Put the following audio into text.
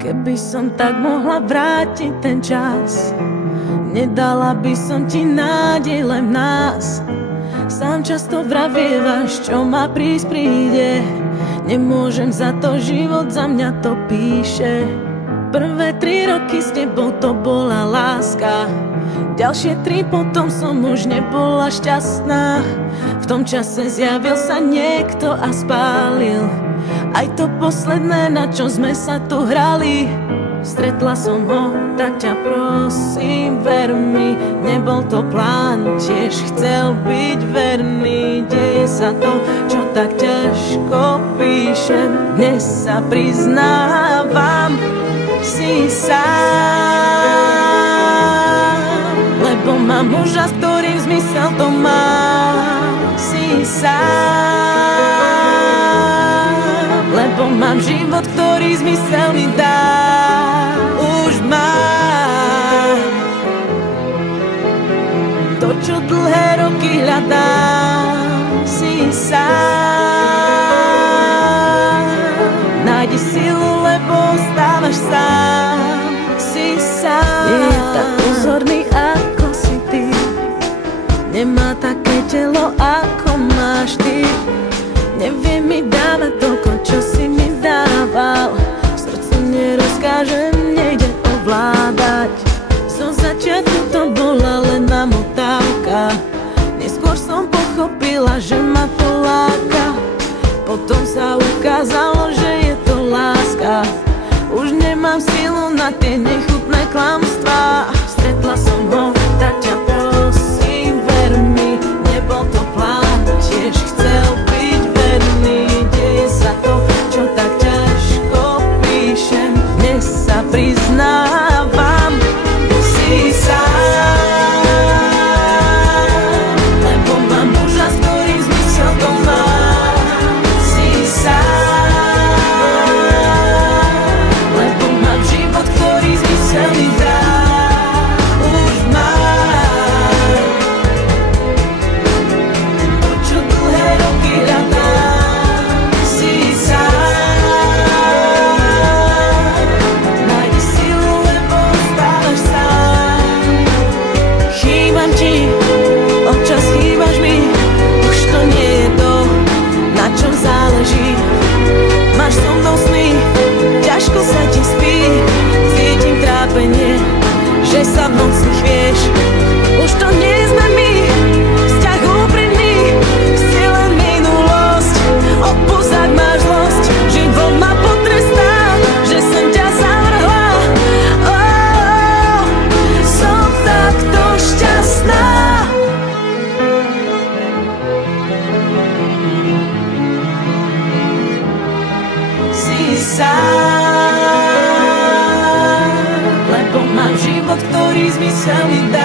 Keby som tak mohla vrátiť ten čas, nedala by som ti nádej len v nás. Sám často vravievaš, čo ma prísť príde. Nemôžem za to, život za mňa to píše. Prvé 3 roky s tebou to bola láska, ďalšie 3 potom som už nebola šťastná. V tom čase zjavil sa niekto a spálil aj to posledné, na čo sme sa tu hrali. Stretla som ho, tak ťa prosím, ver mi, nebol to plán, tiež chcel byť verný. Deje sa to, čo tak ťažko píšem, dnes sa priznávam, si sám, lebo mám muža, s ktorým zmysel to má. Si sám, lebo mám život, ktorý zmysel mi dá. Už mám to, čo dlhé roky hľadám. Si sám, nájdi silu, lebo ostávaš sám. Si sám, nie je tak pozorný, ako si ty, nemá také telo, ako máš ty. Nevie mi dávať toľko, čo si mi dával. Srdcu nerozkážem, nejde ovládať. Zo začiatku to bola len namotávka, neskôr som pochopila, že ma to láka. Potom sa ukázalo, že je to láska. Už nemám silu na tie nechutné klamstvá. Stretla som ho, tak ťa prosím, ver mi, nebol to plán, tiež chcel byť verný. Deje sa to, čo tak ťažko píšem, dnes sa priznávam, si sám, lebo mám muža, s ktorým zmysel to má. Si sám, lebo mám život, ktorý zmysel mi dá. Už mám to, čo dlhé roky hľadám. Si sám, nájdi silu, lebo ostávaš sám. Chýbam ti, občas chýbaš mi, už to nie je to, na čom záleží. Máš so mnou sny, ťažko sa ti spí, cítim trápenie, že sa v noci chvieš. Už to nie sme my, vzťah úprimný, si len minulosť. Odpusť, ak máš zlosť, život ma potrestá, že som ťa zavrhla. Som takto šťastná. Si sám, lebo mám život, ktorý zmysel mi dá.